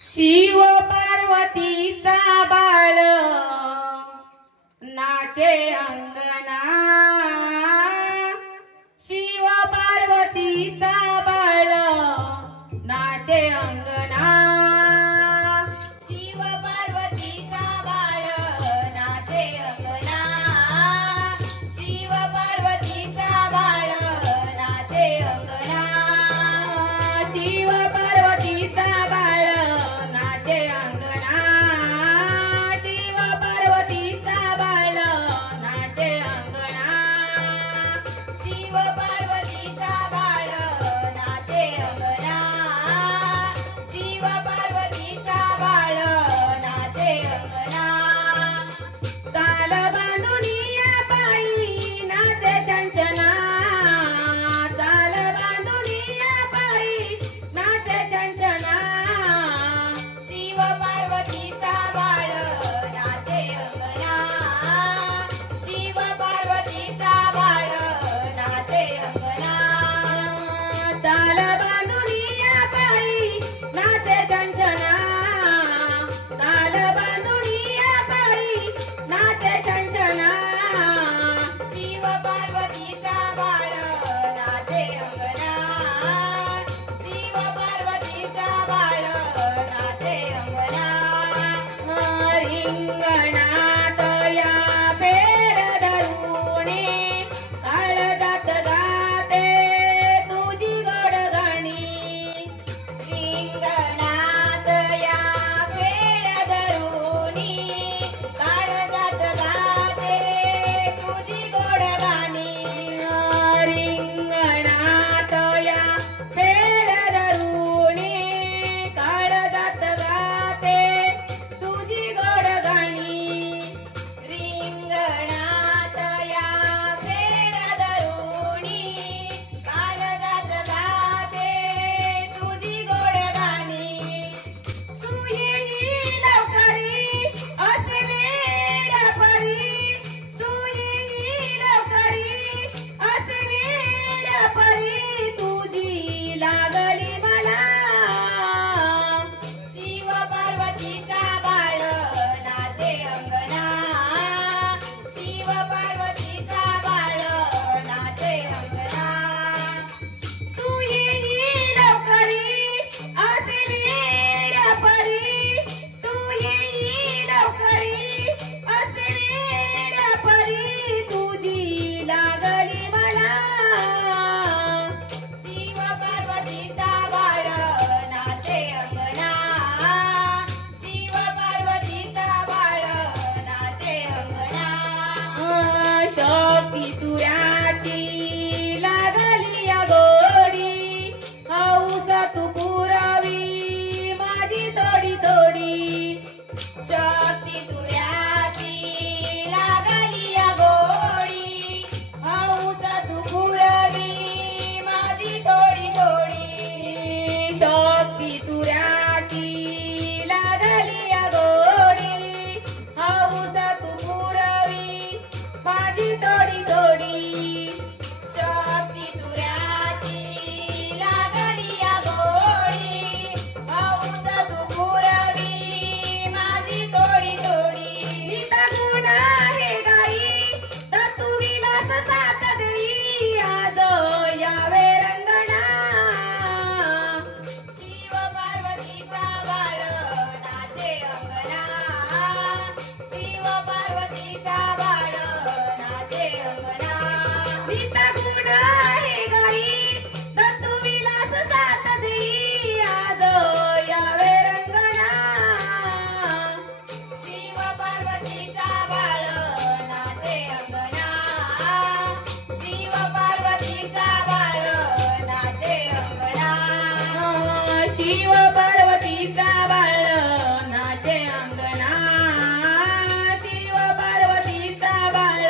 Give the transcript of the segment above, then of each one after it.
शिव पार्वतीचा बाळ नाचे अंगणा, शिव पार्वतीचा बाळ नाचे अंगणा, शिव पार्वतीचा बाळ नाचे अंगणा, शिव पार्वतीचा बाळ नाचे अंगणा, शिव पार्वतीचा बाळ नाचे अंगणा, शिव पार्वतीचा बाळ नाचे अंगणा, शिव पार्वतीचा बाळ नाचे अंगणा, शिव पार्वतीचा बाळ नाचे अंगणा, चाल बांधुनिया पायी नाचे चंचना, चाल बांधुनिया पायी नाचे चंचना, शिव पार्वतीचा बाळ नाचे अंगणा, शिव पार्वतीचा बाळ नाचे अंगणा, चाल बांधुनिया पायी नाचे चंचना, चाल बांधुनिया पायी नाचे चंचना, शिव पार्वतीचा बाळ नाचे अंगणा, शिव पार्वतीचा बाळ नाचे अंगणा, रिंगणात या पेर धरुणी काळजात गाते तुझी गोड गाणी, रिंगणात या फेर धरुणी काळजात गाते तुझी गोड गाणी, रिंगणात या पेर धरुणी काळजात गाते तुझी गोड गाणी, रिंगणात या फेर धरुणी काळजात गाते तुझी गोड गाणी, तू येई लवकरी असे वेड्यापरी, तू येई लवकरी असे वेड्यापरी तुझी लागली मला, शिव पार्वतीचा बाळ नाचे अंगणा, शिव पार्वतीचा बाळ नाचे अंगणा, तू येई लवकरी असे वेड्यापरी, तू येई लवकरी असे वेड्यापरी तुझी लागली मला, शिव पार्वतीचा बाळ नाचे अंगणा, शिव पार्वतीचा बाळ नाचे अंगणा, शक्ती तुझ्याची लागली या गोडी, हौस तू पुरावी माझी थोडी थोडी, शक्ती तुऱ्याची लागली या गोडी, हौस तू पुरवी माझी थोडी थोडी, शक्ती तुझ्याची लागली या गोडी, हौस तू पुरावी माझी थोडी थोडी, शक्ती तुऱ्याची लागली या गोडी, हौस तू पुरवी माझी थोडी थोडी, गीता गुण आहे गाई तू विलास साथ देई आज यावे रंगणा, शिव पार्वतीचा बाळ नाचे अंगणा, शिव पार्वतीचा बाळ नाचे अंगणा, गीता गुण आहे गाई तू विलास साथ देई आज यावे रंगणा, शिव पार्वतीचा बाळ नाचे अंगणा, शिव पार्वतीचा बाळ नाचे अंगणा, शिव पार्वतीचा बाळ नाचे अंगणा, शिव पार्वतीचा बाळ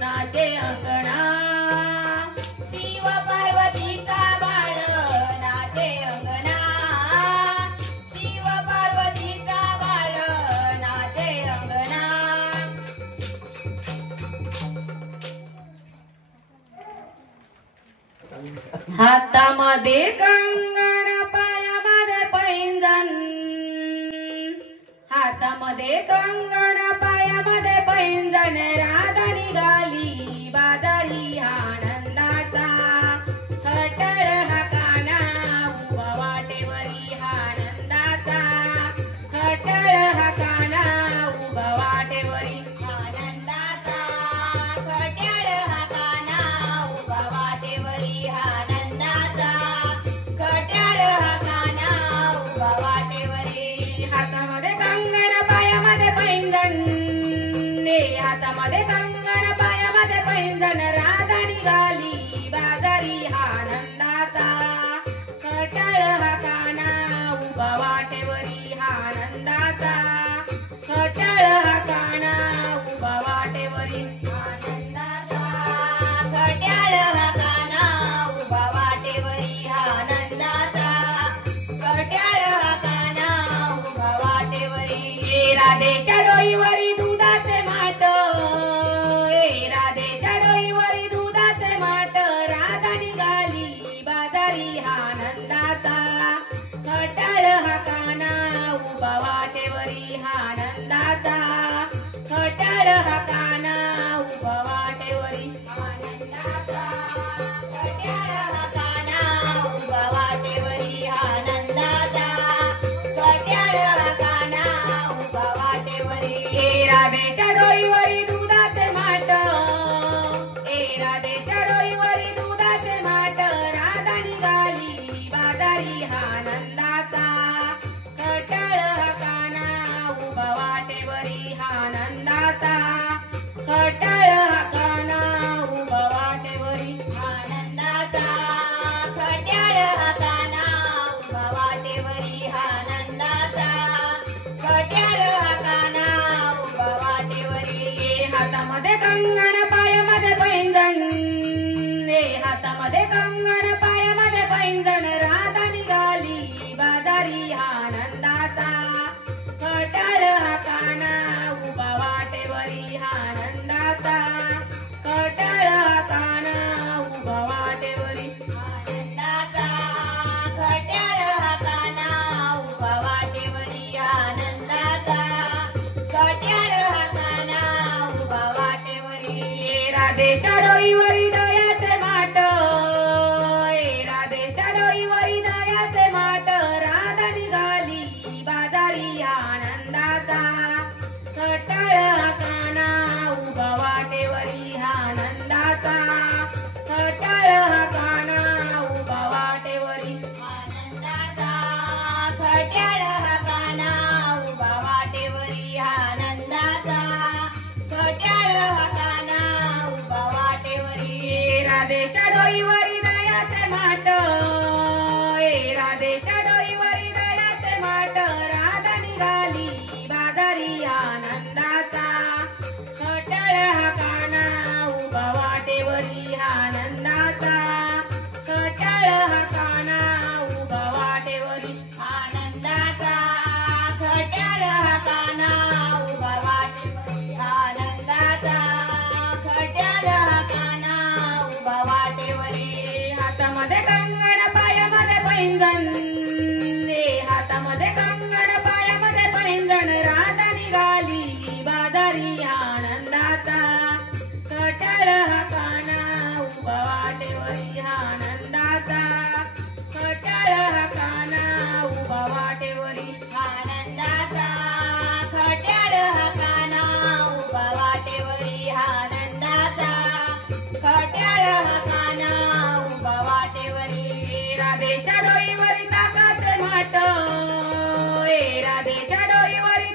नाचे अंगणा, शिव पार्वतीचा बाळ नाचे अंगणा, शिव पार्वतीचा बाळ नाचे अंगणा, हातामध्ये कंगण पायामध्ये पैंजण हातामध्ये कंगण पायामध्ये पैंजण राधा निघाली बाजारी आनंदाचा खटळ हा काना उभा वाटेवरी आनंदाचा खटळ हा काना उभा वाटेवरी आनंदाचा खट्याळ हा काना उभा वाटेवरी आनंदाचा खट्याळ हा काना उभा वाटेवरी हातामध्ये कंगण पायामध्ये पैंजण हातामध्ये कंगण पायामध्ये पैंजण राधा निघाली बाजारी आनंदाचा खटळ हा काना उभा वाटेवरी आनंदाचा खटळ हा काना उभा वाटेवरी आनंदाचा खट्याळ हा काना उभा वाटेवरी आनंदाचा खट्याळ हा काना उभा वाटेवरी राधेच्या डोईवरी दुधाचे माठ राधेच्या डोईवरी दुधाचे माठ राधा निघाली बाजारी आनंदाचा खटळ हा काना उभा वाटेवरी आनंदाचा खटळ हा काना उभा वाटेवरी आनंदाचा खट्याळ हा काना उभा वाटेवरी आनंदाचा खट्याळ हा काना उभा वाटेवरी राधेच्या डोईवरी दुधाचे माठ राधेच्या डोईवरी दुधाचे माठ राधा निघाली बाजारी आनंदाचा खटळ हा काना उभा वाटेवरी आनंदाचा खटळ हा काना उभा वाटेवरी आनंदाचा खट्याळ हा काना उभा वाटेवरी आनंदाचा खट्याळ हा काना उभा वाटेवरी हातामध्ये कंगण पायामध्ये पैंजण हातामध्ये कंगण पायामध्ये पैंजण राधा निघाली बाजारी आनंदाचा खटळ हा काना उभा वाटेवरी आनंदाचा खटळ हा काना उभा वाटेवरी आनंदाचा खट्याळ हा काना उभा वाटेवरी आनंदाचा खट्याळ हा काना उभा वाटेवरी राधेच्या डोईवरी दयाचे माठ राधेच्या डोईवरी दयाचे माठ राधा निघाली बाजारी आनंदाचा खटळ हा काना उभा वाटेवरी आनंदाचा खटळ हा काना उभा वाटेवरी आनंदाचा खट्याळ हा काना उभा वाटेवरी आनंदाचा खट्याळ हा काना उभा वाटेवरी राधेच्या डोईवरी दयाचे माठ राधेच्या डोईवरी दयाचे माठ राधा निघाली बाजारी आनंदाचा खटळ हा काना उभा वाटेवरी आनंदाचा खटळ हा काना उभा वाटेवरी आनंदाचा खट्याळ हा काना उभा वाटेवरी आनंदाचा खट्याळ हा काना उभा वाटेवरी हातामध्ये कंगण पायामध्ये पैंजण हातामध्ये कंगण पायामध्ये पैंजण राधा निघाली बाजारी आनंदाचा खटळ हा काना उभा वाटेवरी आनंदाचा खटळ हा काना उभा वाटेवरी आनंदाचा खट्याळ हा काना उभा वाटेवरी आनंदाचा खट्याळ हा काना उभा वाटेवरी राधेच्या डोईवरी ताकाचे माठ राधेच्या डोईवरी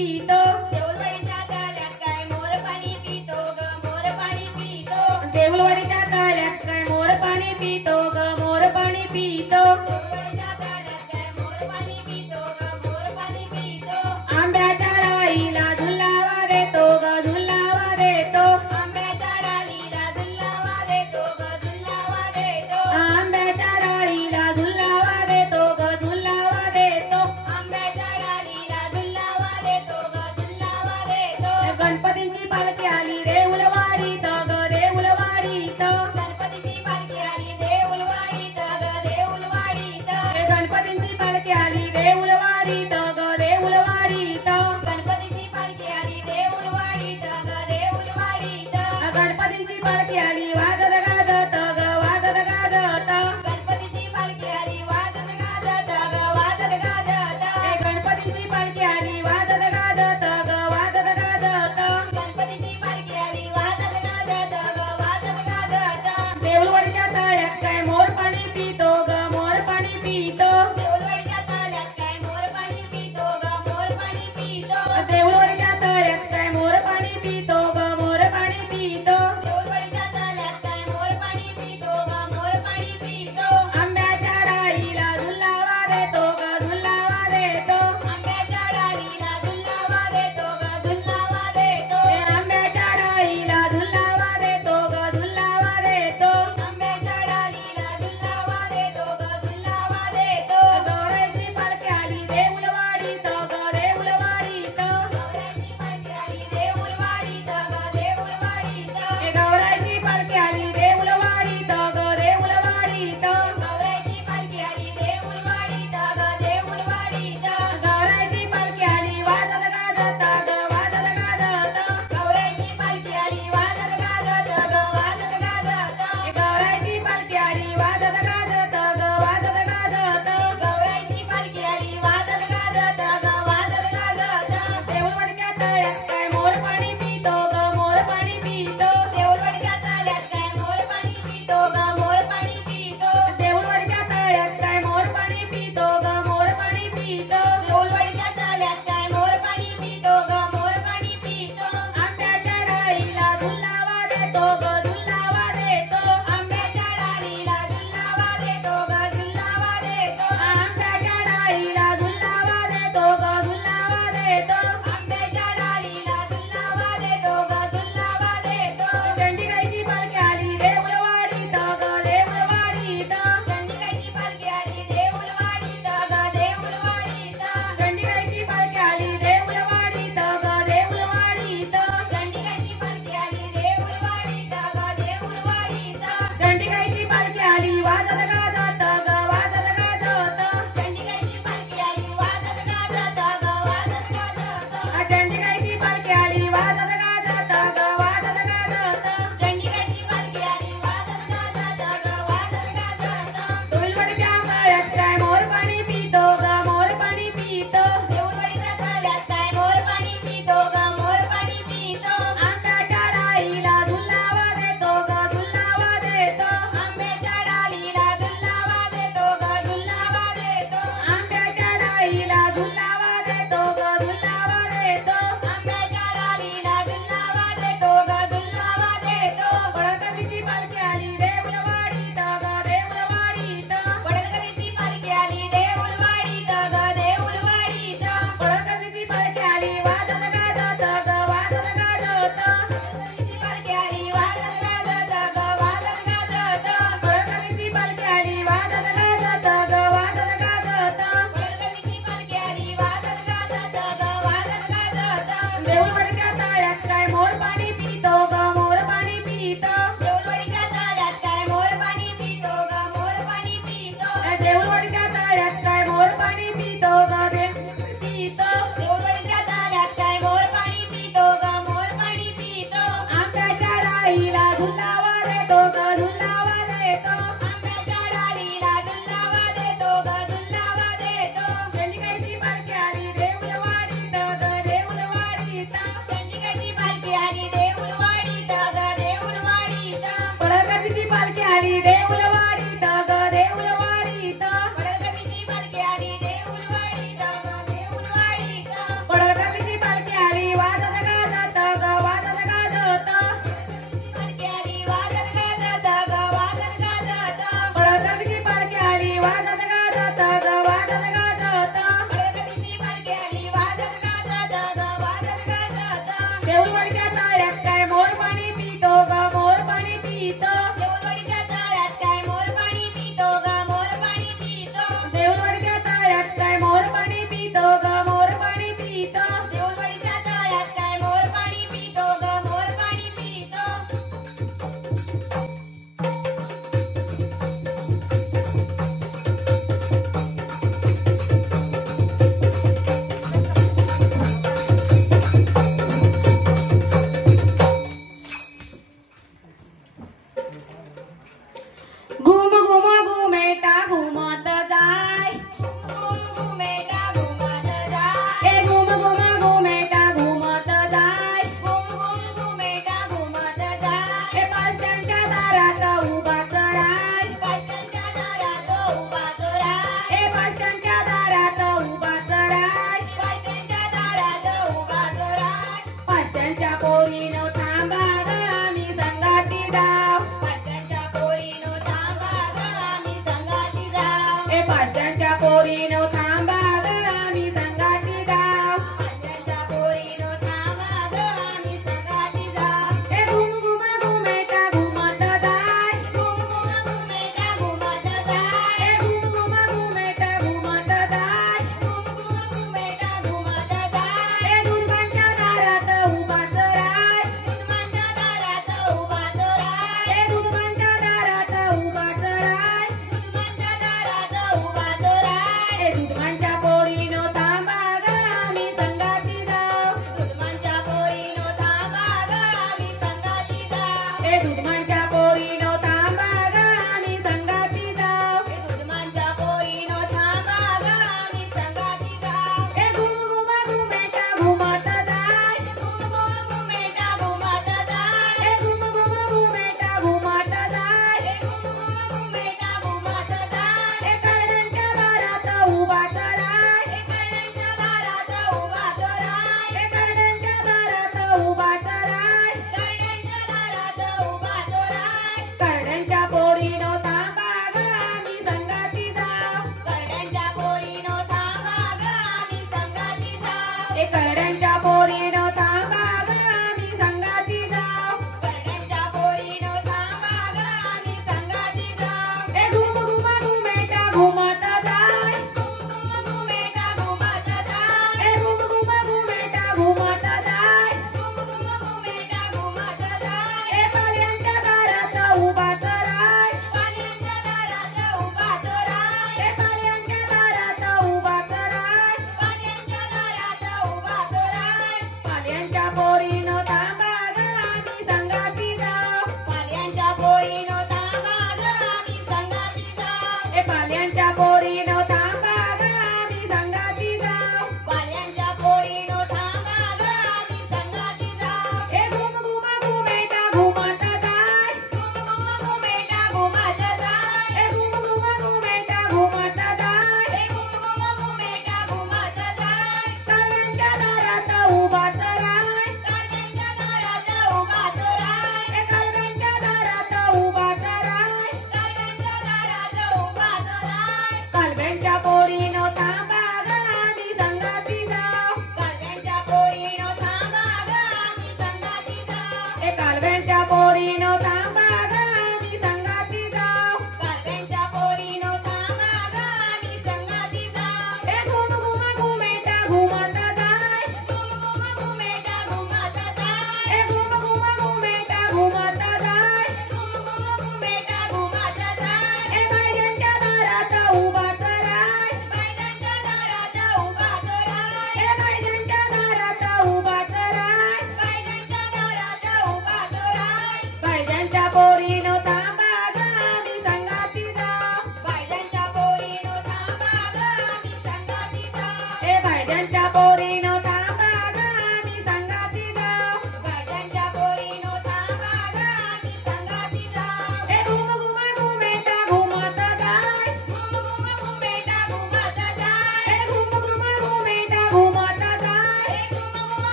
पितो देऊळवाडीच्या ताल्यात काय मोर पाणी पितो ग मोर पाणी पितो देऊळवाडीच्या ताल्यात काय मोर पाणी पितो ग मोर पाणी पितो देऊळवाडीच्या ताल्यात काय मोर पाणी पितो ग मोर पाणी पितो आंब्याच्या डाळीला झुलावा देतो ग झुलावा देतो आंब्याच्या डाळीला झुलावा देतो ग झुलावा देतो आंब्याच्या डाळीला झुलावा देतो ग झुलावा देतो आंब्याच्या डाळीला झुलावा देतो ग झुलावा देतो गणपतींची पालखी आली देऊळवाडीत ग देऊळवाडीत गणपतीची पालखी आली देऊळवाडीत ग देऊळवाडीत गणपतींची पालखी आली देऊळवाडीत ग देऊळवाडीत गणपतीची पालखी आली देऊळवाडीत ग देऊळवाडीत गणपतींची पालखी आली वाजत गाजत ग वाजत गाजत गणपतीची पालखी आली वाजत गाजत ग वाजत गाजत गणपतींची पालखी आली वाजत गाजत ग वाजत गाजत गणपतीची पालखी आली वाजत गाजत ग वाजत गाजत देऊळवाडीच्या तळ्यात काय मोर पाणी पितो ग मोर पाणी पितो देऊळवाडीच्या ताल्यात काय मोर पाणी पितो ग मोर पाणी पितो देऊळवाडीच्या तळ्यात काय मोर पाणी पितो ग मोर पाणी पितो देऊळवाडीच्या ताल्यात काय मोर पाणी पितो ग मोर पाणी पितो आंब्याच्या डाळीला झुलावा देतो ग झुलावा देतो आंब्याच्या डाळीला झुलावा देतो ग झुलावा देतो आंब्याच्या डाळीला झुलावा देतो ग झुलावा देतो आंब्याच्या डाळीला झुलावा देतो ग झुलावा देतो गौराईची पालखी आली देऊळवाडीत ग देऊळवाडीत गौराईची पालखी आली देऊळवाडीत ग देऊळवाडीत गौराईची पालखी आली देऊळवाडीत ग देऊळवाडीत गौराईची पालखी आली देऊळवाडीत ग देऊळवाडीत गौराईची पालखी आली वाजत गाजत ग वाजत गाजत गौराईची पालखी आली वाजत गाजत ग वाजत गाजत गौराईची पालखी आली वाजत गाजत ग वाजत गाजत गौराईची पालखी आली वाजत गाजत ग वाजत गाजत देऊळवाडीच्या तळ्यात काय मोर पाणी पितो ग मोर पाणी पितो देऊळवाडीच्या ताल्यात काय मोर पाणी पितो ग मोर पाणी पितो देऊळवाडीच्या तळ्यात काय मोर पाणी पितो ग मोर पाणी पितो देऊळवाडीच्या ताल्यात काय मोर पाणी पितो ग मोर पाणी पितो आंब्याच्या डाळीला झुलावा देतो ग झुलावा देतो आंब्याच्या डाळीला झुलावा देतो ग झुलावा देतो आंब्याच्या डाळीला झुलावा देतो ग झुलावा देतो आंब्याच्या डाळीला झुलावा देऊळवाडीच्या ताळ्यात काय मोर पाणी पितो ग मोर पाणी पितो देऊळवाडीच्या ताळ्यात काय मोर पाणी पितो ग मोर पाणी पितो देऊळवाडीच्या ताळ्यात काय मोर पाणी पितो ग मोर पाणी पितो देऊळवाडीच्या ताळ्यात काय मोर पाणी पितो ग मोर पाणी पितो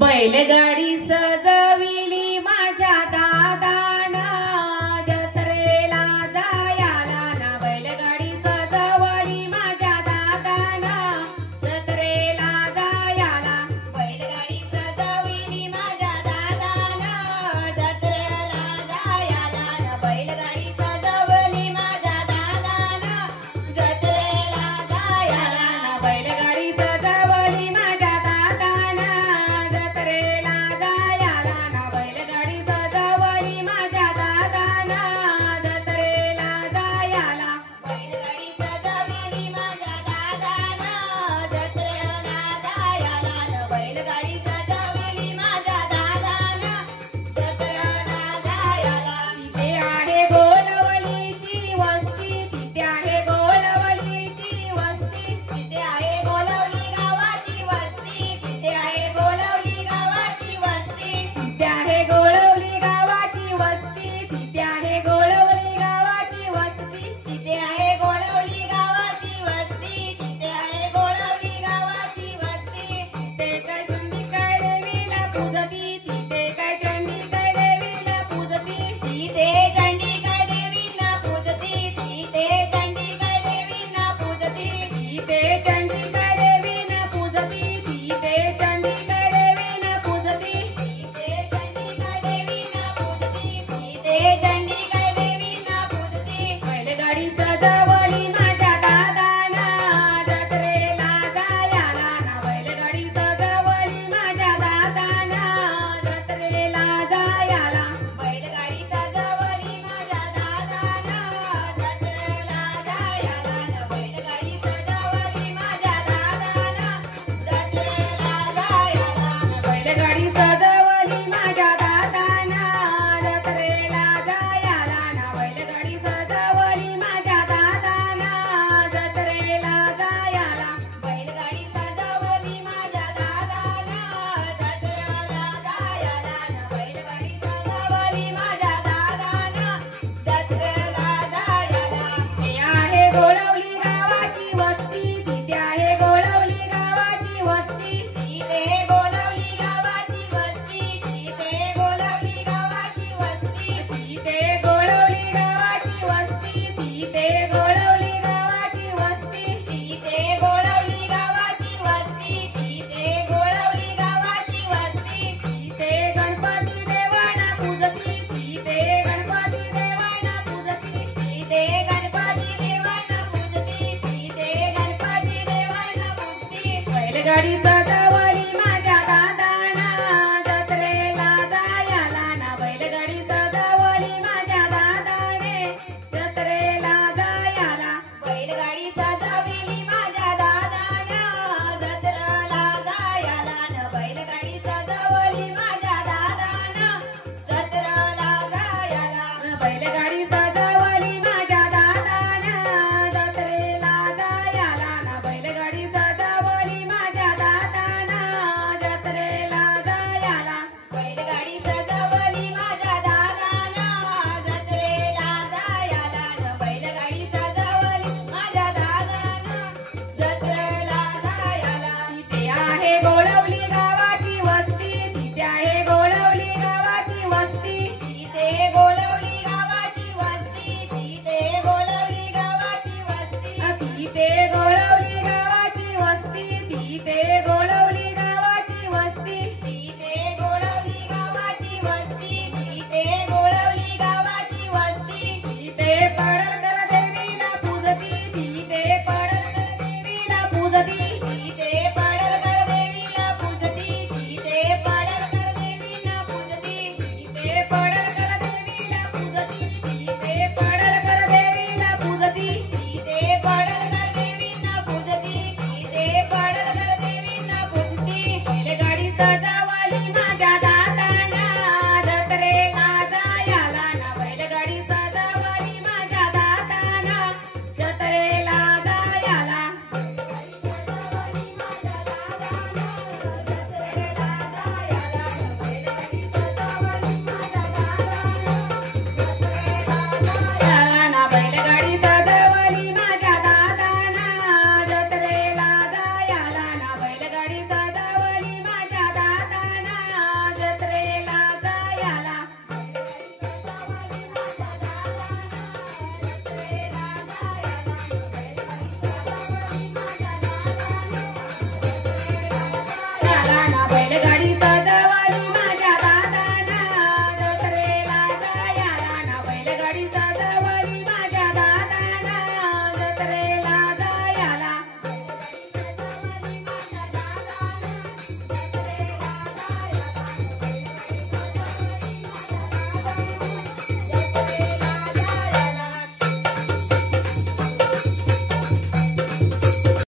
बैलगाडी सजविली माझ्या दादान जत्रेला जायाला ना बैलगाडी सजवली माझ्या दादान जत्रेला जायाला बैलगाडी सजविली माझ्या दादानं जत्रेला जायाला ना बैलगाडी सजवली माझ्या दादानं जत्रेला जायाला ना बैलगाडी सजवली माझ्या दादान जत्रेला जायाला ना वारी साधावा